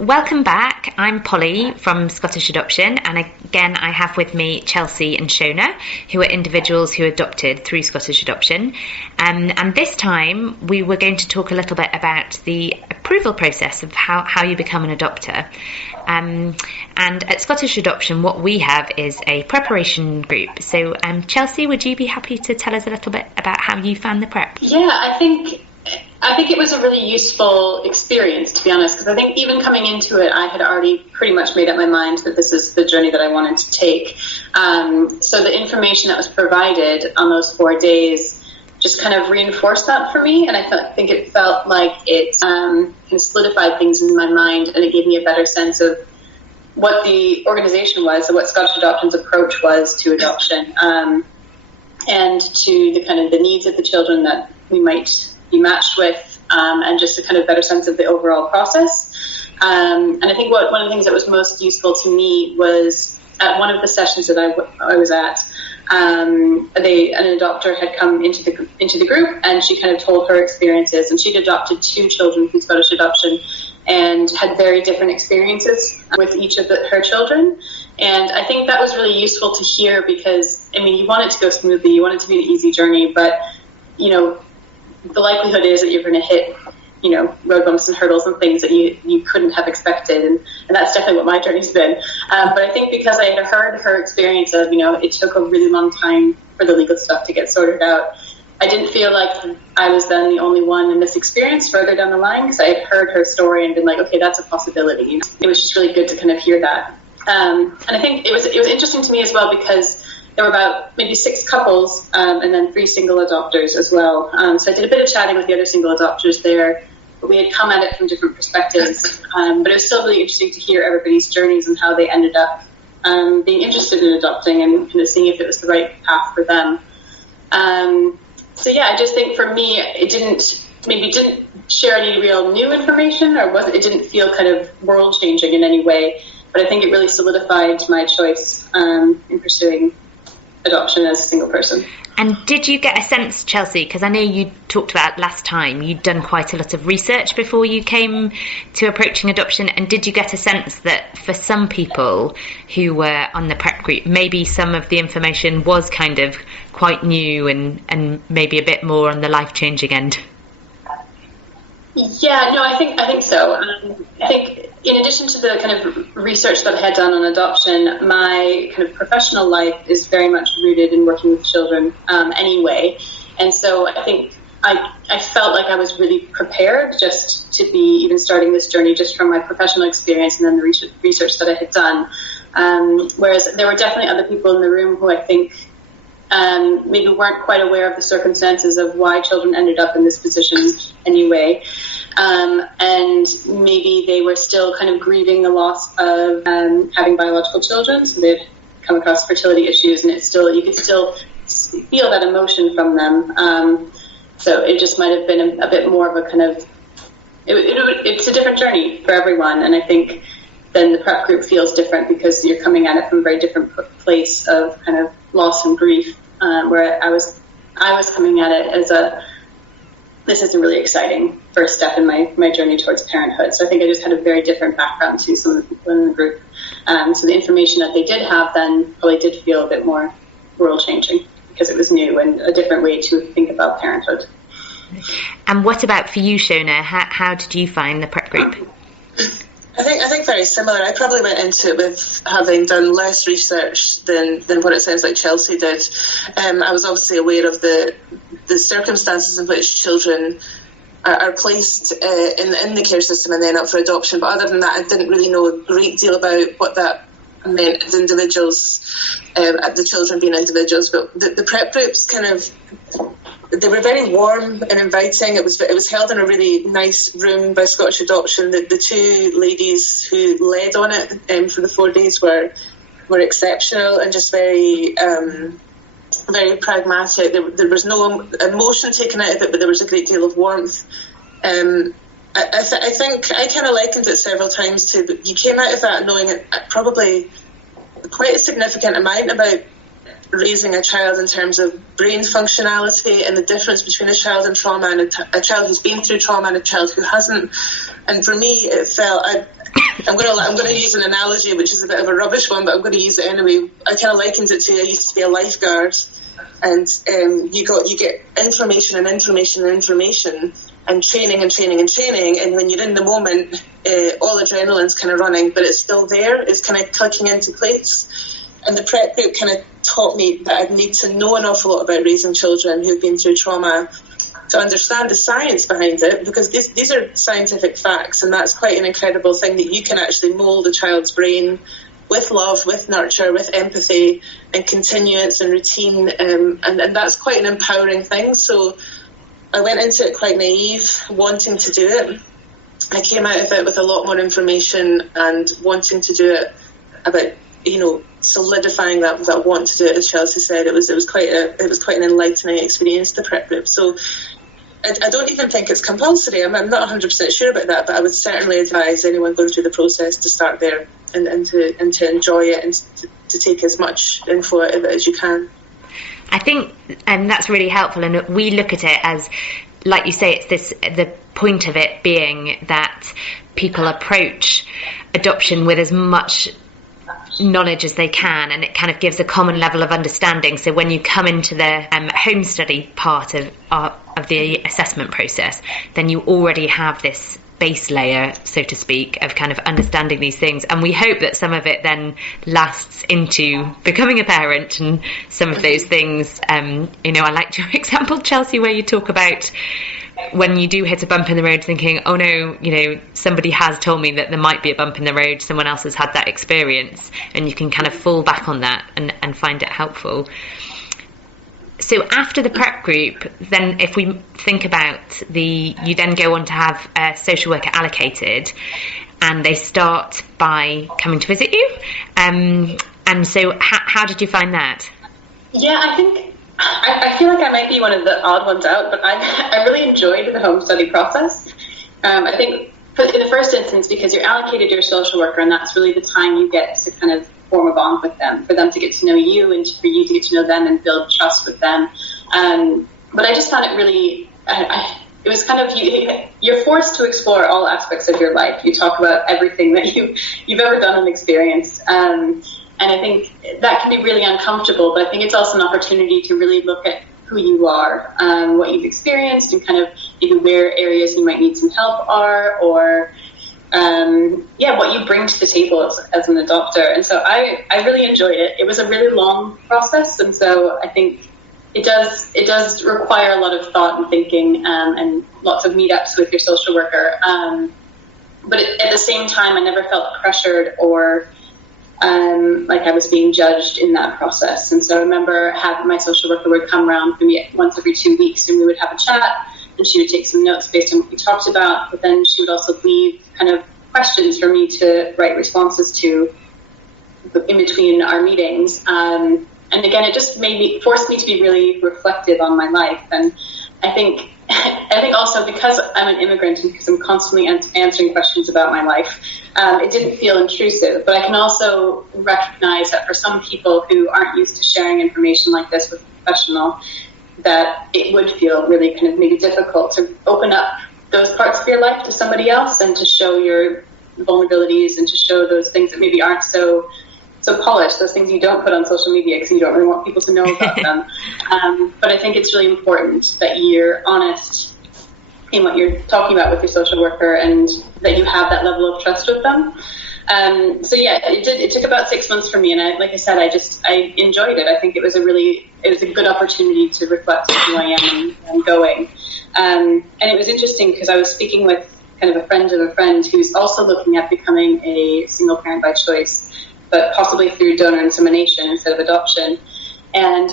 Welcome back. I'm Polly from Scottish Adoption, and again I have with me Chelsea and Shonagh, who are individuals who adopted through Scottish Adoption. And this time we were going to talk a little bit about the approval process of how you become an adopter. And at Scottish Adoption, what we have is a preparation group. So Chelsea, would you be happy to tell us a little bit about how you found the prep? Yeah, I think it was a really useful experience, to be honest, because I think even coming into it, I had already pretty much made up my mind that this is the journey that I wanted to take. So the information that was provided on those 4 days just kind of reinforced that for me, and I think it felt like it kind of solidified things in my mind, and it gave me a better sense of what the organization was, and what Scottish Adoption's approach was to adoption, and to the kind of the needs of the children that we might be matched with, and just a kind of better sense of the overall process. And I think one of the things that was most useful to me was at one of the sessions that I was at, an adopter had come into the group, and she kind of told her experiences, and she'd adopted 2 children through Scottish Adoption and had very different experiences with each of her children. And I think that was really useful to hear because, I mean, you want it to go smoothly, you want it to be an easy journey, but, you know, the likelihood is that you're going to hit, you know, road bumps and hurdles and things that you couldn't have expected. And that's definitely what my journey's been. But I think because I had heard her experience of, you know, it took a really long time for the legal stuff to get sorted out, I didn't feel like I was then the only one in this experience further down the line, because I had heard her story and been like, okay, that's a possibility. It was just really good to kind of hear that. And I think it was interesting to me as well because there were about maybe 6 couples and then 3 single adopters as well. So I did a bit of chatting with the other single adopters there. But we had come at it from different perspectives. But it was still really interesting to hear everybody's journeys and how they ended up being interested in adopting and kind of seeing if it was the right path for them. So yeah, I just think for me, it didn't share any real new information, or it didn't feel kind of world changing in any way. But I think it really solidified my choice in pursuing adoption as a single person. And did you get a sense, Chelsea, because I know you talked about last time, you'd done quite a lot of research before you came to approaching adoption, and did you get a sense that for some people who were on the prep group, maybe some of the information was kind of quite new and maybe a bit more on the life-changing end? Yeah, no, I think so. I think in addition to the kind of research that I had done on adoption, my kind of professional life is very much rooted in working with children anyway. And so I think I felt like I was really prepared just to be even starting this journey just from my professional experience and then the research that I had done. Whereas there were definitely other people in the room who I think maybe weren't quite aware of the circumstances of why children ended up in this position anyway. And maybe they were still kind of grieving the loss of having biological children, so they'd come across fertility issues, and you could still feel that emotion from them. So it just might have been a bit more of a kind of, it's a different journey for everyone, and I think then the prep group feels different because you're coming at it from a very different place of kind of loss and grief, where I was coming at it as this is a really exciting first step in my journey towards parenthood. So I think I just had a very different background to some of the people in the group. So the information that they did have then probably did feel a bit more world-changing because it was new and a different way to think about parenthood. And what about for you, Shonagh? How did you find the prep group? I think very similar. I probably went into it with having done less research than what it sounds like Chelsea did. I was obviously aware of the circumstances in which children are placed in the care system and then up for adoption. But other than that, I didn't really know a great deal about what that meant as individuals, the children being individuals. But the prep groups they were very warm and inviting. It was held in a really nice room by Scottish Adoption. The 2 ladies who led on it for the 4 days were exceptional and just very very pragmatic. There was no emotion taken out of it, but there was a great deal of warmth. I think I kind of likened it several times to, you came out of that knowing probably quite a significant amount about raising a child in terms of brain functionality and the difference between a child in trauma and a child who's been through trauma and a child who hasn't. And for me, it felt I'm going to use an analogy which is a bit of a rubbish one, but I'm going to use it anyway. I kind of likened it to, I used to be a lifeguard, and you get information and information and information, and training and training and training, and when you're in the moment, all adrenaline's kind of running, but it's still there, it's kind of clicking into place. And the prep group kind of taught me that I'd need to know an awful lot about raising children who've been through trauma to understand the science behind it, because these are scientific facts, and that's quite an incredible thing, that you can actually mould a child's brain with love, with nurture, with empathy and continuance and routine, and that's quite an empowering thing. So I went into it quite naive, wanting to do it. I came out of it with a lot more information and wanting to do it about, solidifying that want to do it. As Chelsea said, it was quite an enlightening experience, the prep group. So I don't even think it's compulsory. I'm not 100% sure about that, but I would certainly advise anyone going through the process to start there and to enjoy it, and to take as much info out of it as you can. I think, and that's really helpful, and we look at it as, like you say, it's the point of it being that people approach adoption with as much knowledge as they can, and it kind of gives a common level of understanding. So when you come into the Homestudy part of the assessment process, then you already have this base layer, so to speak, of kind of understanding these things, and we hope that some of it then lasts into becoming a parent, and some of those things, I liked your example, Chelsea, where you talk about when you do hit a bump in the road thinking, oh no, somebody has told me that there might be a bump in the road, someone else has had that experience, and you can kind of fall back on that and find it helpful. So after the prep group, then if we think about you then go on to have a social worker allocated, and they start by coming to visit you. And so how did you find that? Yeah, I feel like I might be one of the odd ones out, but I really enjoyed the home study process. I think in the first instance, because you're allocated your social worker, and that's really the time you get to kind of form a bond with them, for them to get to know you and for you to get to know them and build trust with them. But I just found it really, it was kind of, you're forced to explore all aspects of your life. You talk about everything that you've ever done and experienced. And I think that can be really uncomfortable, but I think it's also an opportunity to really look at who you are, what you've experienced, and kind of maybe where areas you might need some help are, or what you bring to the table as an adopter. And so I really enjoyed it. It was a really long process, and so I think it does require a lot of thought and thinking, and lots of meetups with your social worker. But at the same time, I never felt pressured or like I was being judged in that process. And so I remember having my social worker would come around for me once every 2 weeks, and we would have a chat, and she would take some notes based on what we talked about, but then she would also leave kind of questions for me to write responses to in between our meetings. And again, it just forced me to be really reflective on my life. And I think also because I'm an immigrant and because I'm constantly answering questions about my life, it didn't feel intrusive. But I can also recognize that for some people who aren't used to sharing information like this with a professional, that it would feel really kind of maybe difficult to open up those parts of your life to somebody else, and to show your vulnerabilities, and to show those things that maybe aren't so polished, those things you don't put on social media because you don't really want people to know about them. But I think it's really important that you're honest in what you're talking about with your social worker, and that you have that level of trust with them. It took about 6 months for me, and like I said, I enjoyed it. I think it was a good opportunity to reflect on who I am and going. And it was interesting because I was speaking with kind of a friend of a friend who's also looking at becoming a single parent by choice, but possibly through donor insemination instead of adoption. And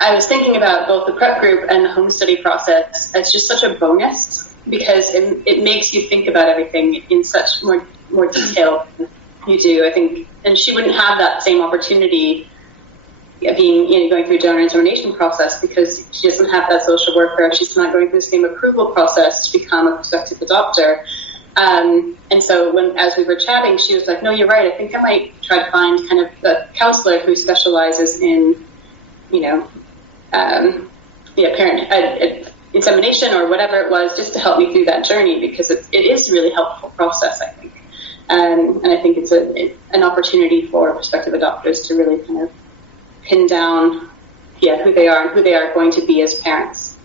I was thinking about both the prep group and the home study process as just such a bonus, because it makes you think about everything in such more detail than you do, I think. And she wouldn't have that same opportunity going through donor insemination process, because she doesn't have that social worker. She's not going through the same approval process to become a prospective adopter. And so as we were chatting, she was like, no, you're right. I think I might try to find kind of a counselor who specializes in, parent insemination or whatever it was, just to help me through that journey, because it is a really helpful process, I think. And I think it's an opportunity for prospective adopters to really kind of pin down, who they are and who they are going to be as parents.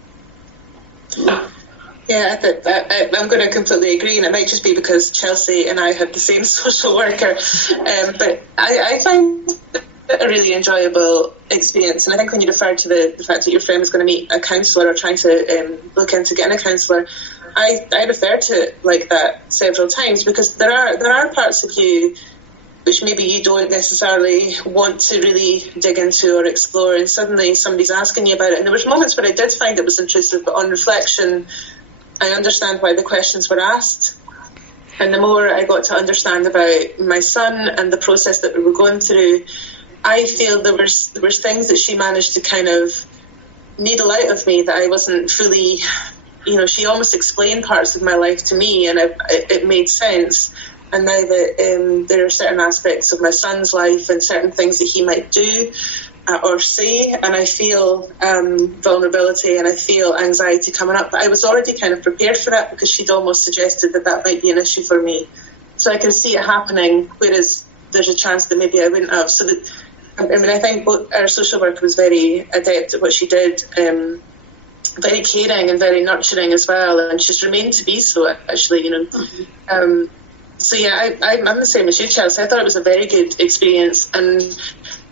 Yeah, I'm going to completely agree, and it might just be because Chelsea and I had the same social worker, but I find it a really enjoyable experience. And I think when you referred to the fact that your friend was going to meet a counsellor or trying to look into getting a counsellor, I referred to it like that several times, because there are parts of you which maybe you don't necessarily want to really dig into or explore, and suddenly somebody's asking you about it. And there was moments where I did find it was intrusive, but on reflection, I understand why the questions were asked. And the more I got to understand about my son and the process that we were going through, I feel there was things that she managed to kind of needle out of me that I wasn't fully, she almost explained parts of my life to me, and it made sense. And now that there are certain aspects of my son's life and certain things that he might do or say, and I feel vulnerability and I feel anxiety coming up. But I was already kind of prepared for that, because she'd almost suggested that might be an issue for me. So I can see it happening, whereas there's a chance that maybe I wouldn't have. So that, I think our social worker was very adept at what she did, very caring and very nurturing as well, and she's remained to be so, actually, So yeah, I'm the same as you, Chelsea. I thought it was a very good experience, and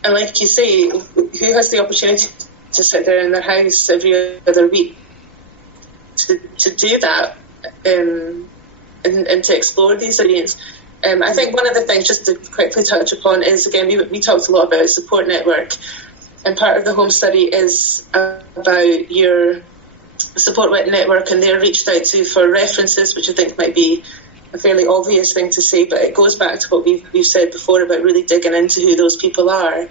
like you say, who has the opportunity to sit there in their house every other week to do that, and to explore these areas? I think one of the things, just to quickly touch upon, is, again, we talked a lot about a support network, and part of the Homestudy is about your support network, and they're reached out to for references, which I think might be a fairly obvious thing to say, but it goes back to what we've said before about really digging into who those people are.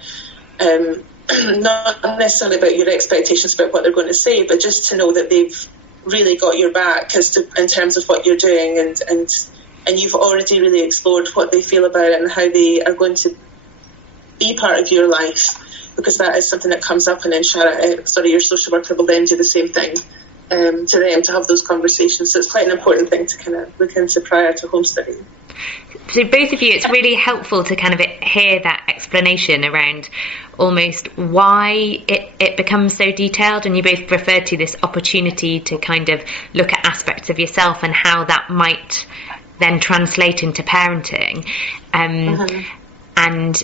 Not necessarily about your expectations about what they're going to say, but just to know that they've really got your back in terms of what you're doing, and you've already really explored what they feel about it and how they are going to be part of your life, because that is something that comes up, and then your social worker will then do the same thing to them, to have those conversations. So it's quite an important thing to kind of look into prior to Homestudy. So both of you, it's really helpful to kind of hear that explanation around almost why it becomes so detailed, and you both referred to this opportunity to kind of look at aspects of yourself and how that might then translate into parenting. And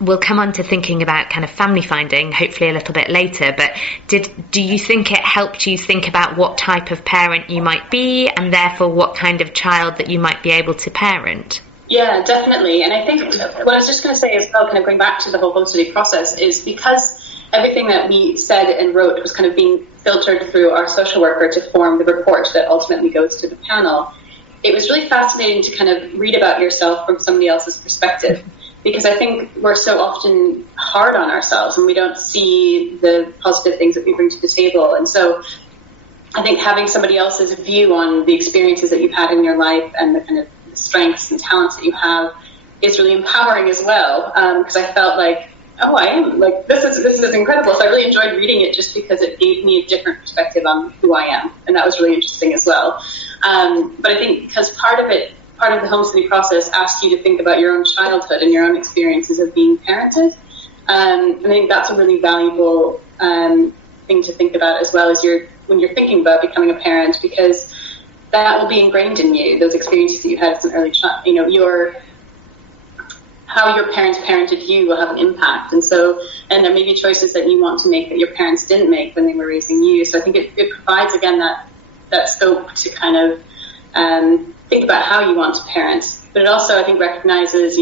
we'll come on to thinking about kind of family finding hopefully a little bit later, but do you think it helped you think about what type of parent you might be, and therefore what kind of child that you might be able to parent? Yeah, definitely. And I think what I was just going to say as well, kind of going back to the whole Homestudy process, is because everything that we said and wrote was kind of being filtered through our social worker to form the report that ultimately goes to the panel, it was really fascinating to kind of read about yourself from somebody else's perspective. Because I think we're so often hard on ourselves and we don't see the positive things that we bring to the table. And so I think having somebody else's view on the experiences that you've had in your life and the kind of strengths and talents that you have is really empowering as well. Because I felt like, I am, like, this is incredible. So I really enjoyed reading it just because it gave me a different perspective on who I am. And that was really interesting as well. But I think because part of the Homestudy process asks you to think about your own childhood and your own experiences of being parented. I think that's a really valuable thing to think about as well as when you're thinking about becoming a parent, because that will be ingrained in you, those experiences that you had as an early child. How your parents parented you will have an impact. And there may be choices that you want to make that your parents didn't make when they were raising you. So I think it provides, again, that scope to kind of think about how you want to parent. But it also, I think, recognizes,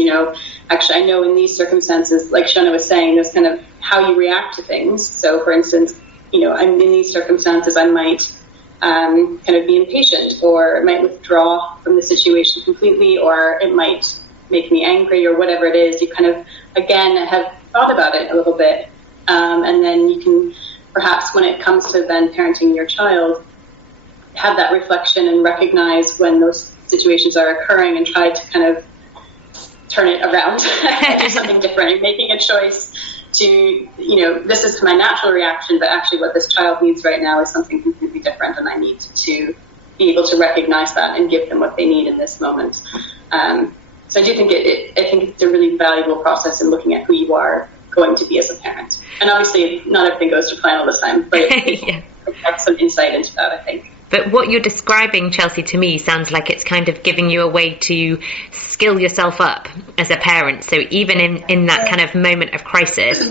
actually, I know in these circumstances, like Shonagh was saying, there's kind of how you react to things. So, for instance, I'm in these circumstances, I might kind of be impatient, or it might withdraw from the situation completely, or it might make me angry, or whatever it is. You kind of, again, have thought about it a little bit. And then you can perhaps, when it comes to then parenting your child, have that reflection and recognize when those situations are occurring and try to kind of turn it around and do something different, and making a choice to, this is my natural reaction, but actually what this child needs right now is something completely different, and I need to be able to recognize that and give them what they need in this moment. So I do think I think it's a really valuable process in looking at who you are going to be as a parent. And obviously, not everything goes to plan all the time, but it provides some insight into that, I think. But what you're describing, Chelsea, to me sounds like it's kind of giving you a way to skill yourself up as a parent. So even in that kind of moment of crisis,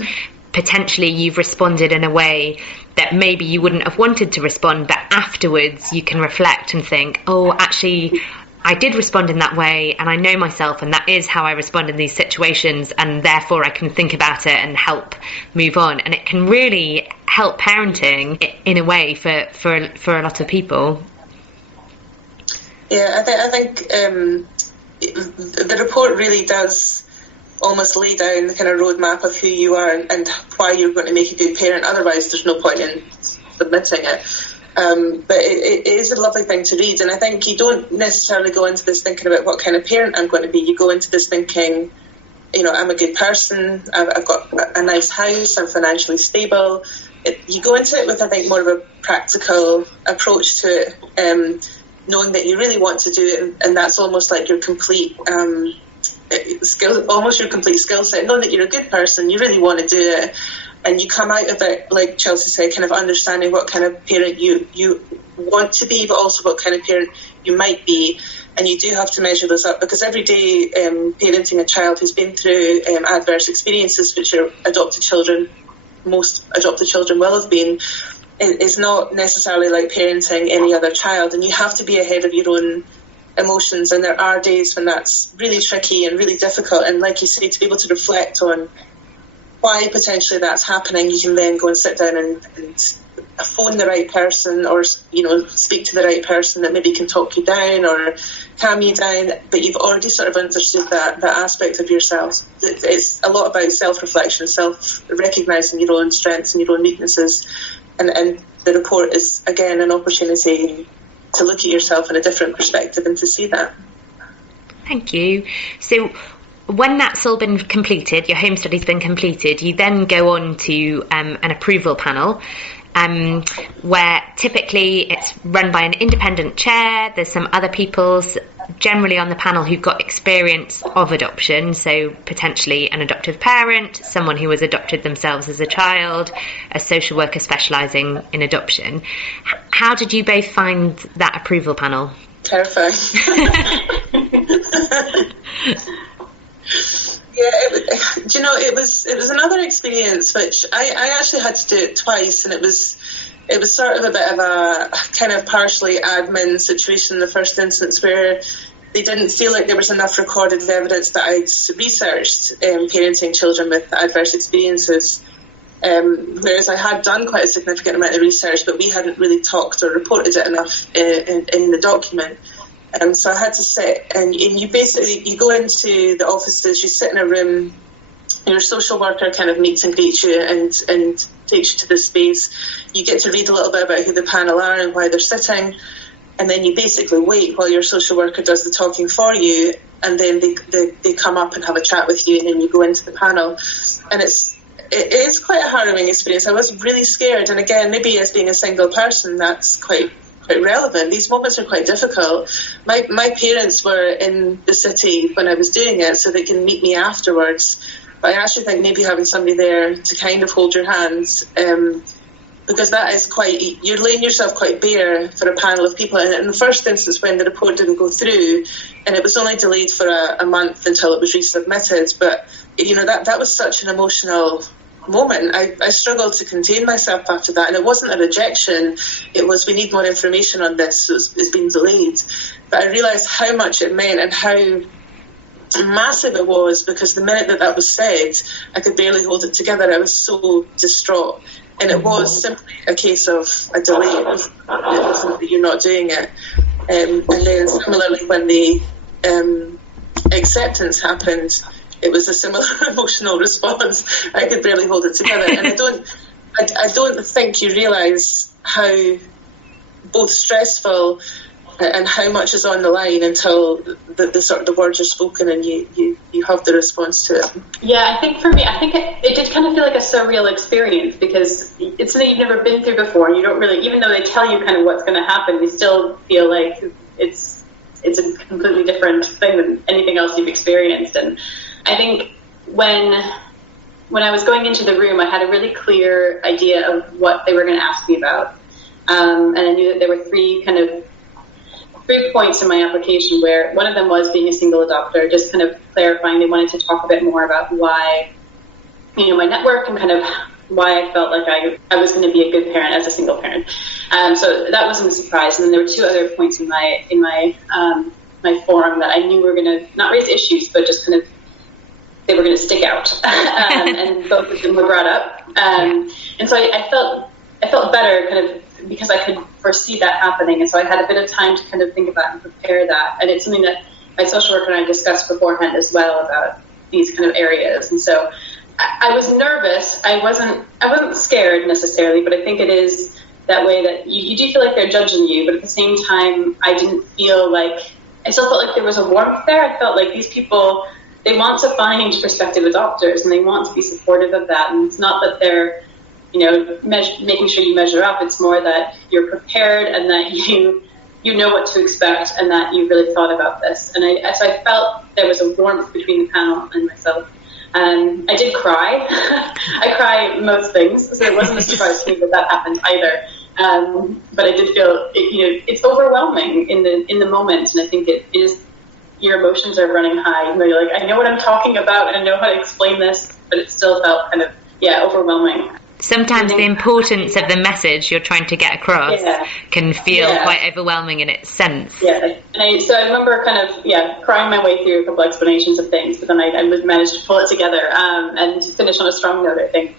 potentially you've responded in a way that maybe you wouldn't have wanted to respond, but afterwards you can reflect and think, oh, actually, I did respond in that way, and I know myself, and that is how I respond in these situations, and therefore I can think about it and help move on. And it can really help parenting in a way for a lot of people. Yeah, I think the report really does almost lay down the kind of roadmap of who you are and why you're going to make a good parent. Otherwise, there's no point in submitting it. But it is a lovely thing to read, and I think you don't necessarily go into this thinking about what kind of parent I'm going to be. You go into this thinking, I'm a good person, I've got a nice house, I'm financially stable. You go into it with, I think, more of a practical approach to it, knowing that you really want to do it, and that's almost like your complete skill set, knowing that you're a good person, you really want to do it. And you come out of it, like Chelsea said, kind of understanding what kind of parent you want to be, but also what kind of parent you might be. And you do have to measure this up, because every day parenting a child who's been through adverse experiences, which are most adopted children will have been, is not necessarily like parenting any other child. And you have to be ahead of your own emotions. And there are days when that's really tricky and really difficult. And like you say, to be able to reflect on why potentially that's happening, you can then go and sit down and phone the right person, or speak to the right person that maybe can talk you down or calm you down. But you've already sort of understood that aspect of yourself. It's a lot about self-reflection, self-recognising your own strengths and your own weaknesses, and the report is again an opportunity to look at yourself in a different perspective and to see that. Thank you. So when that's all been completed, your home study's been completed, you then go on to an approval panel, where typically it's run by an independent chair. There's some other people generally on the panel who've got experience of adoption, so potentially an adoptive parent, someone who was adopted themselves as a child, a social worker specialising in adoption. How did you both find that approval panel? Terrifying. Yeah, it was another experience which I actually had to do it twice, and it was sort of a bit of a kind of partially admin situation in the first instance, where they didn't feel like there was enough recorded evidence that I'd researched parenting children with adverse experiences, whereas I had done quite a significant amount of research, but we hadn't really talked or reported it enough in the document. So I had to sit, and you go into the offices, you sit in a room, your social worker kind of meets and greets you and takes you to the space. You get to read a little bit about who the panel are and why they're sitting, and then you basically wait while your social worker does the talking for you, and then they come up and have a chat with you, and then you go into the panel. And it is quite a harrowing experience. I was really scared, and again, maybe as being a single person, that's quite relevant. These moments are quite difficult. My parents were in the city when I was doing it, so they can meet me afterwards. But I actually think maybe having somebody there to kind of hold your hands, because that is you're laying yourself quite bare for a panel of people. And in the first instance, when the report didn't go through, and it was only delayed for a month until it was resubmitted, but that was such an emotional moment. I struggled to contain myself after that, and it wasn't a rejection. It was, we need more information on this, so it's been delayed. But I realised how much it meant and how massive it was, because the minute that was said, I could barely hold it together. I was so distraught, and it was simply a case of a delay. It wasn't that you're not doing it. And then similarly, when the acceptance happened, it was a similar emotional response. I could barely hold it together, and I don't think you realise how both stressful and how much is on the line until the words are spoken and you you have the response to it? Yeah, I think for me, it did kind of feel like a surreal experience, because it's something you've never been through before, and you don't really, even though they tell you kind of what's going to happen, you still feel like it's a completely different thing than anything else you've experienced. And I think when I was going into the room, I had a really clear idea of what they were going to ask me about, and I knew that there were three points in my application, where one of them was being a single adopter, just kind of clarifying they wanted to talk a bit more about why, my network, and kind of why I felt like I was going to be a good parent as a single parent. So that wasn't a surprise. And then there were two other points in my forum that I knew were going to not raise issues, but just kind of, they were going to stick out. And both of them were brought up. And so I felt better, kind of, because I could foresee that happening. And so I had a bit of time to kind of think about and prepare that. And it's something that my social worker and I discussed beforehand as well, about these kind of areas. And so I was nervous. I wasn't scared necessarily, but I think it is that way, that you do feel like they're judging you, but at the same time, I still felt like there was a warmth there. I felt like these people, they want to find prospective adopters, and they want to be supportive of that. And it's not that they're, making sure you measure up. It's more that you're prepared, and that you know what to expect, and that you really thought about this. And so I felt there was a warmth between the panel and myself. I did cry. I cry most things, so it wasn't a surprise to me that happened either. But I did feel it's overwhelming in the moment, and I think it is. Your emotions are running high. You're like, I know what I'm talking about, and I know how to explain this, but it still felt kind of overwhelming. Sometimes the importance of the message you're trying to get across can feel quite overwhelming in its sense. Yeah, and so I remember kind of crying my way through a couple explanations of things, but then I managed to pull it together and finish on a strong note, I think.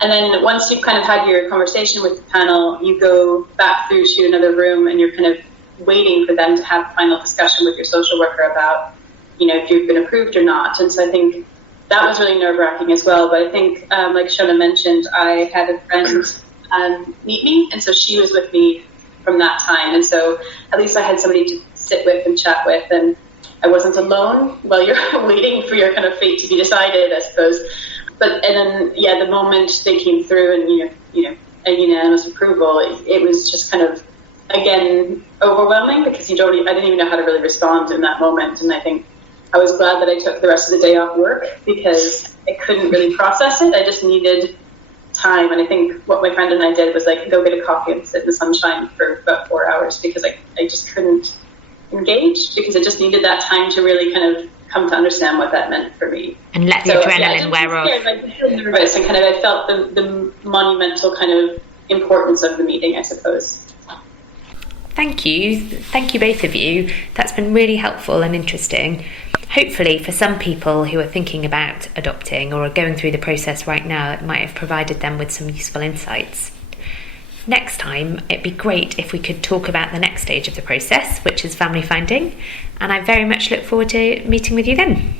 And then once you've kind of had your conversation with the panel, you go back through to another room, and you're kind of waiting for them to have a final discussion with your social worker about, if you've been approved or not. And so I think that was really nerve-wracking as well. But I think, like Shonagh mentioned, I had a friend meet me, and so she was with me from that time. And so at least I had somebody to sit with and chat with, and I wasn't alone while you're waiting for your kind of fate to be decided, I suppose. And then, the moment they came through and, a unanimous approval, it was just kind of, again, overwhelming, because I didn't even know how to really respond in that moment. And I think I was glad that I took the rest of the day off work, because I couldn't really process it. I just needed time. And I think what my friend and I did was go get a coffee and sit in the sunshine for about 4 hours, because I just couldn't engage, because I just needed that time to really kind of come to understand what that meant for me. And let the adrenaline wear off. I did feel nervous, and I felt the monumental kind of importance of the meeting, I suppose. Thank you both of you. That's been really helpful and interesting. Hopefully for some people who are thinking about adopting or are going through the process right now, it might have provided them with some useful insights. Next time, it'd be great if we could talk about the next stage of the process, which is family finding, and I very much look forward to meeting with you then.